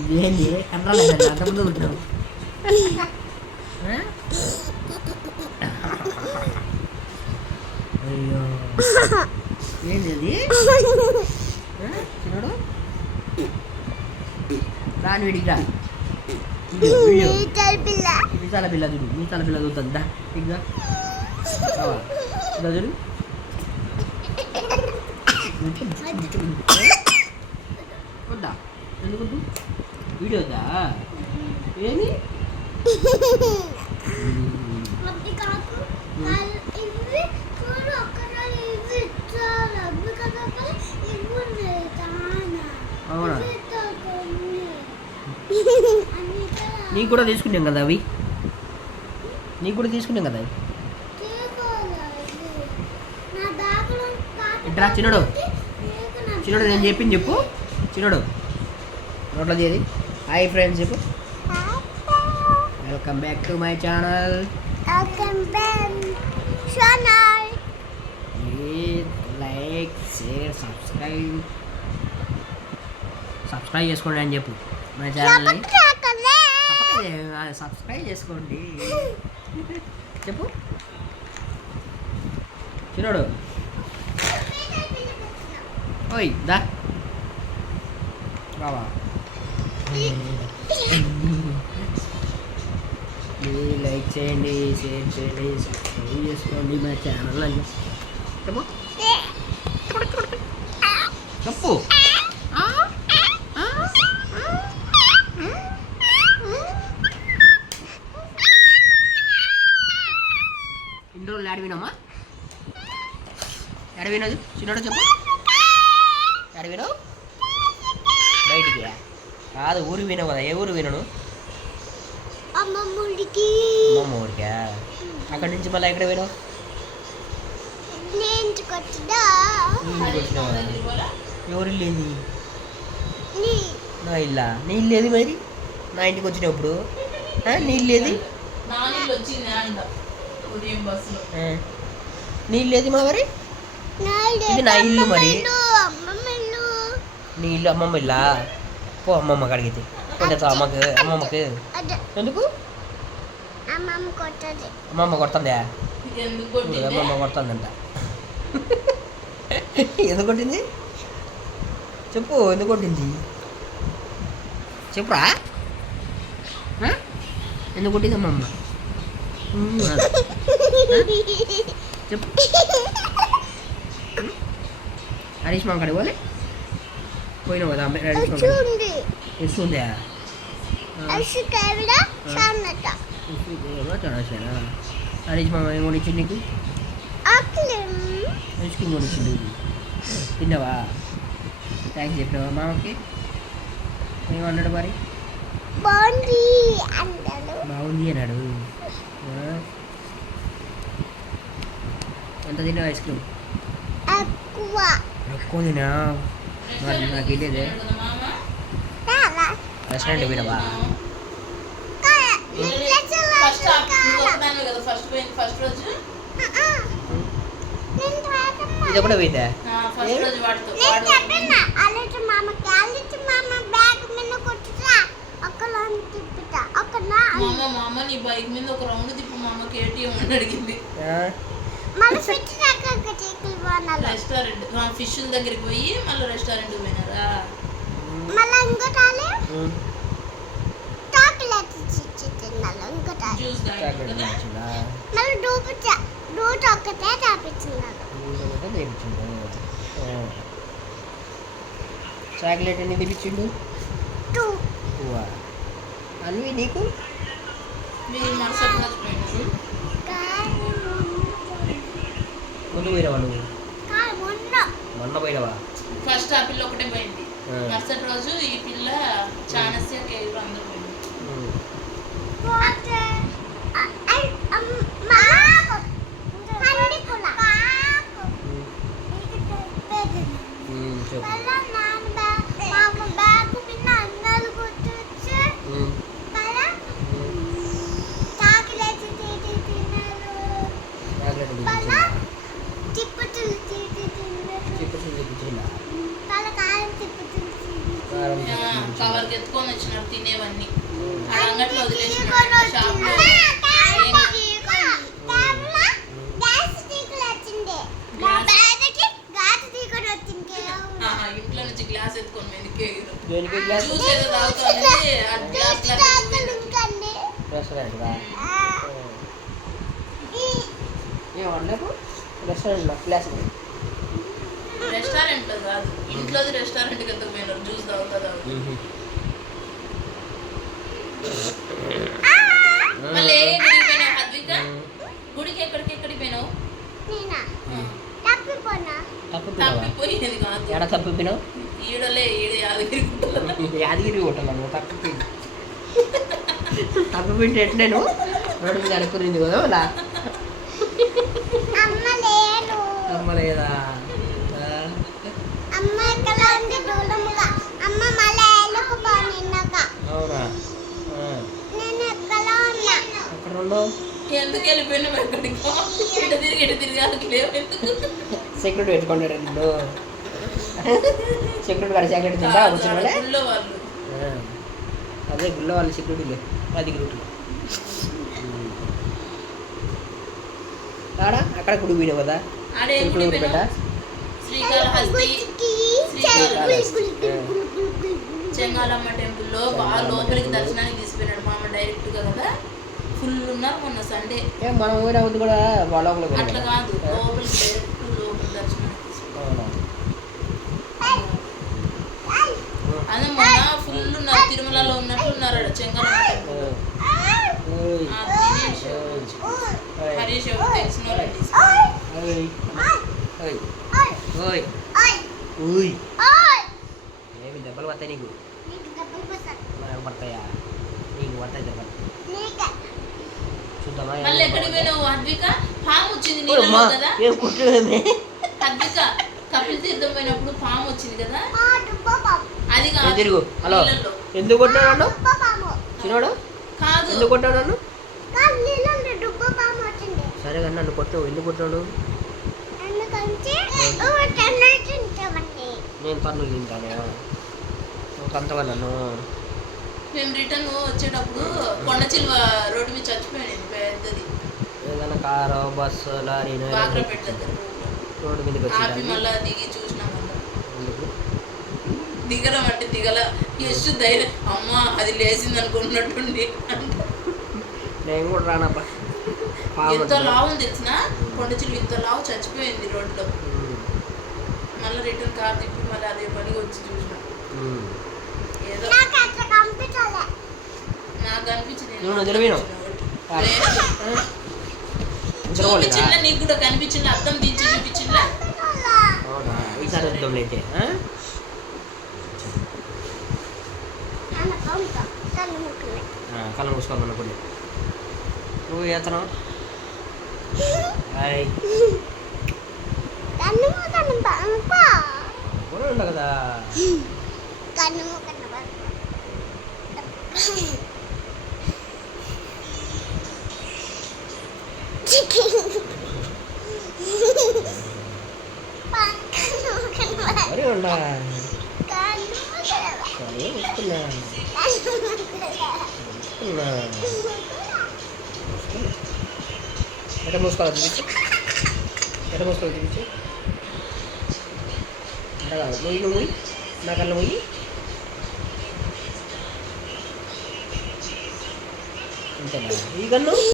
ఇదేంటి కనరాలేదు అంత ముందు ఉంటున్నావు అయ్యో ఏంటి అది? చిన్నోడు రాని వీడియో వీడియో మీసాల పిల్ల చూడు మీసాల పిల్ల చూద్దాం. ఇలా చూడు. వద్దా? వీడియో వద్దా ఏమి అవునా నీకు కూడా తీసుకున్నాం కదా అవి నీకు కూడా తీసుకున్నాం కదా అవి ఇట్రా చిన్నోడు చిన్నోడు నేను చెప్పింది చెప్పు. చిన్నోడు నోట్లో తీయది. హాయ్ ఫ్రెండ్స్ చెప్పు. Welcome back to my channel. Like share subscribe subscribe చేసుకోండి అని చెప్పు. మన ఛానల్ని సబ్స్క్రైబ్ చేసుకోండి. చెప్పు. చిన్నోడు ఓయ్ దా బావా మీరు లైక్ చేయండి షేర్ చేయండి సబ్స్క్రైబ్ చేసుకోండి మా ఛానల్ అని చెప్పు ఇన్ని రోజులు ఆడవినమ్మా ఎడవినదు చిన్నోడు చెప్పు ఎడవినవు బయటికి రా. కాదు ఊరు వినవు కదా ఏ ఊరు వినను అమ్మమ్మడికి అమ్మమ్మ ఊరికా అక్కడి నుంచి మళ్ళీ ఎక్కడ వచ్చినావా ఎవరు లేదు నీ నా ఇల్లా నీ ఇల్లు ఏది మరి నా ఇంటికి వచ్చినప్పుడు ఆ, నీ ఇల్లు ఏది నాన్నలు వచ్చింది అంట ఉదయం బస్సులో ఆ. నీ ఇల్లు ఏది మా మరి ఇది నా ఇల్లు మరి. అమ్మమ్మ ఇల్లు నీ ఇల్లు అమ్మమ్మ ఇల్లా పో అమ్మమ్మ కడిగితే కొంచెం అమ్మకి అమ్మమ్మకి ఎందుకు అమ్మమ్మ కొడుతుందా ఎందుకు చూడు, కొట్టింది అమ్మమ్మ కొడుతుందంట ఎందుకు కొట్టింది చెప్పు ఎందుకు కొట్టింది చెప్పురా? ఎందుకు కొట్టింది అమ్మమ్మ. చెప్పు హరీష్ మామ కాడికి పోలే పోయినావు కదా అమ్మాయి హరీష్ మామ కాడికి. చూడండి ఇస్తుందా అసు కవిడ సన్నట చడేసానా హరీష్ మామ ఏం కొనిచ్చింది నీకు అక్లం ఐస్ క్రీమ్ కొనిచ్చిండు తిన్నావా థ్యాంక్స్ చెప్పినావా మామకి ఏమన్నాడు మరి బాగుంది అంటాడు బాగుంది అన్నాడు ఆ? ఎంత తిన్నావు ఐస్ క్రీమ్ ఎక్కువ ఎక్కువ తినా మరి నాకు చాలా రెస్టారెంట్ పోయినావా ఇది ఒకటే అల్లటి మామ మామ మామ నీ బైక్ మీద ఒక రౌండ్ తిప్పు మామ కేటీఎం అని అడిగింది ఆ? మన స్విచ్ రెస్టారెంట్ ఫిష్ దగ్గరికి పోయి మళ్ళీ రెస్టారెంట్ పోయినారా? Juice chocolate. చాక్లెట్ ఎన్ని తెప్పించిండు. అన్వి నీకు? ముందు నువ్వు? కాదు మొన్న పోయినావా ఫస్ట్ ఆ పిల్ల ఒకటే పోయింది. మరుసటి రోజు ఈ పిల్ల చానస్య కేవ్ అందరూ పోయింది ఉమ్. వాటర్ అమ్మా హండి కుల ఉమ్. నీకు చెప్పేది ఉమ్, చెప్పు మళ్ళా నాన్న బ్యాగ్ మామ బ్యాగ్ మీద అందరూ గుర్తొచ్చి ఉమ్. మళ్ళా ఉమ్. చాక్లెట్ తీసి తిన్నారు చాక్లెట్ మళ్ళా తెప్పించిందా? తిప్పుతుంది తిప్పుతుంది చెప్పుతుంది చెప్పుతుందా తల కాలం తిప్పుతుంది కారం ఆ, చెప్పుతుంది. కవర్కి ఎత్తుకొని వచ్చినారు తినేవన్నీ ఉమ్. ఆ అంగట్లో వదిలేసినారు తీసుకొని షాప్లో వచ్చింది. ఏం- క్యాబ్లో గ్యాస్ తీసుకొని వచ్చింది. మా బ్యాగ్కి గ్యాస్ తీసుకొని వచ్చింది. ఆహా, ఇంట్లో నుంచి గ్లాస్ ఎత్తుకొని వెనక్కి దేనికి గ్లాస్ జ్యూస్ ఏదో తాగుతానంటే ఆ గ్లాస్ జ్యూస్ గ్లాస్ తాగుతాను ఇంకండి. రెస్టారెంట్ రా ఆ, ఈ- ఏం వండలేకు రెస్టారెంట్లో రెస్టారెంట్లో కాదు ఇంట్లోది రెస్టారెంట్కి ఎందుకు పోయినారు జ్యూస్ తాగుతా మళ్ళీ ఏ గుడికి పోయినావు హద్విక గుడికి ఎక్కడికి ఎక్కడికి పోయినావు నేనా? తప్పిపోనా? తప్పిపోయినావా కాదు ఎక్కడ తప్పిపోయినావు ఈడలే ఈడ యాదగిరి గుట్టలో. యాదగిరి కొట్టాను తప్పిపోయింది తప్పిపోయింటే ఎట్లా నేను రోడ్డు మీద అనుకునింది కదా అలా? అమ్మ ఇందాక. అవునా? అక్కడ ఉండవు ఎందుకు వెళ్ళిపోయినావు ఎక్కడికి? ఇటు తిరిగి ఇటు తిరిగి వాళ్ళకి లేవు ఎందుకు? సెక్యూరిటీ పెట్టుకున్నాడు సెక్యూరిటీ గారు సెక్యూరిటీ తింటా ఆడ వాళ్ళే. అదే గుళ్ళో వాళ్ళు సెక్యూరిటీ లేదు అది గ్రూట్లో ఆడ? అక్కడ గుడి పోయినావు కదా? గుడి పెట్టా. చెంగాలమ్మ టెంపుల్లో బాగా లోపలికి దర్శనానికి తీసుకుపోయినాడు మామ డైరెక్ట్గా కదా. ఫుల్ ఉన్నారు మొన్న సండే ఏ మనం పోయిన అవుతుంది కూడా వాళ్ళ అట్లా. కాదు. లోపలికి అదే మొన్న ఫుల్ ఉన్నారు తిరుమలలో ఉన్నట్లు ఉన్నారు ఆడ. ఆ, దినేష్ ఓయ్, ఓయ్. హరీష్ ఎవరు తెలిసిన. ఓయ్. ఏమి దెబ్బలు పడతాయి నీకు నీకు పడతాయా నీకు పడతాయి దెబ్బలు నీకే. చూద్దామా మళ్ళీ ఎక్కడికి పోయినావు అద్విక పాము వచ్చింది నీళ్ళలో కదా ఏం కుట్టింది అద్విక కపిల్ తీర్థం పోయినప్పుడు పాము వచ్చింది కదా తిరుగు. హలో. ఎందుకు కొట్టావు నన్ను. చిన్నోడు? కాదు. ఎందుకు నన్ను? వచ్చింది. సరే కానీ నన్ను కొట్టావు. ఎందుకు కొట్టాడు. నేను తన్ను తింటాను. తంతవా నన్ను మేము రిటర్న్ వచ్చేటప్పుడు కొండ చిలువ రోడ్డు మీద చచ్చిపోయాడు పెద్దది. ఏదైనా కారు బస్సు లారీ రోడ్డు మీదకి వచ్చింది? మళ్ళా దిగి చూసినాం అందరం. దిగడం అంటే దిగల యశ్ ధైర్యం అమ్మ అది లేచింది అనుకున్నట్టుండి నేను కూడా పాము ఎంత. లావు తెలిసిన కొండ చిలువ ఇంత లావు చచ్చిపోయింది రోడ్లో మళ్ళీ రిటర్న్ కార్ తిప్పి మళ్ళీ అదే పనిగా వచ్చి చూసినాం. ఏదో నాకు అనిపించింది నీకు కూడా కనిపించిందా? అర్థం దించి చూపించిందా? ఈసారి అయితే ఆ? నాన్న కౌంటా. కళ్ళు మూసుకోవాలి మన కళ్ళు నువ్వు ఎత్తనం హాయ్. కూడా ఉండ కదా. కన్ను కన్ను వస్తున్నా ఎట మూసుకోవాలి చూపించి ఎట మూసుకోవాలి చూపించి ఎట కాదు నువ్వు నువ్వు నా కళ్ళు పోయి అంతేనా ఈ కన్ను